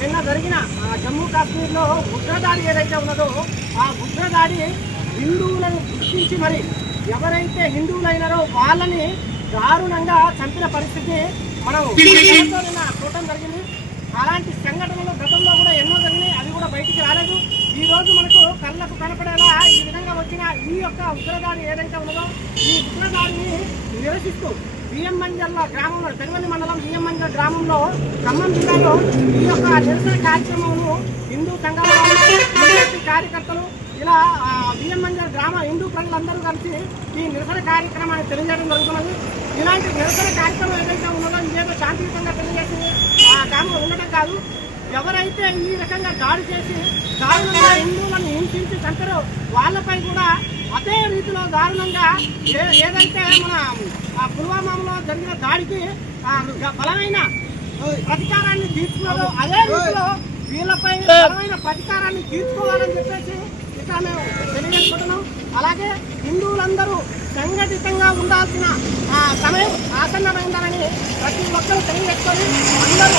నిన్న జరిగిన జమ్మూ కాశ్మీర్లో ఉగ్రదాడి ఏదైతే ఉన్నదో ఆ ఉగ్రదాడి హిందువులను గుర్తించి మరి ఎవరైతే హిందువులైనారో వాళ్ళని దారుణంగా చంపిన పరిస్థితి మనం చూడటం జరిగింది. అలాంటి సంఘటనలు గతంలో కూడా ఎన్నో జరిగినాయి, అవి కూడా బయటికి రాలేదు. ఈ రోజు మనకు కళ్ళకు కనపడేలా ఈ విధంగా వచ్చిన ఈ యొక్క ఉగ్రదాడి ఏదైతే ఉన్నదో ఈ ఉగ్రదాడిని నిరసిస్తూ బియ్యంమంజల్ గ్రామంలో తెరవల్లి మండలం బియ్యంమంజల్ గ్రామంలో ఖమ్మం జిల్లాలో ఈ యొక్క నిరసన కార్యక్రమంలో హిందూ సంఘాల కార్యకర్తలు ఇలా బియ్యంమంజల్ గ్రామ హిందూ ప్రజలందరూ కలిసి ఈ నిరసన కార్యక్రమాన్ని తెలియజేయడం జరుగుతున్నది. ఇలాంటి నిరసన కార్యక్రమం ఏదైతే ఉన్నదో ఇదేదో శాంతియుతంగా తెలియజేసి ఆ గ్రామంలో ఉండటం కాదు, ఎవరైతే ఈ రకంగా దాడి చేసి దారుణంగా హిందువులను హింసించి చంపారో వాళ్ళపై కూడా అదే రీతిలో దారుణంగా ఏదైతే మన పుల్వామాలో జరిగిన దాడికి బలమైన ప్రతీకారాన్ని తీర్చుకున్నారో అదే రీతిలో వీళ్ళపై బలమైన ప్రతీకారాన్ని తీర్చుకోవాలని చెప్పేసి ఇక్కడ మేము తెలియజేసుకుంటున్నాం. అలాగే హిందువులందరూ సంఘటితంగా ఉండాల్సిన సమయం ఆసన్నమైందని ప్రతి ఒక్కరూ తెలియజేసుకొని అందరూ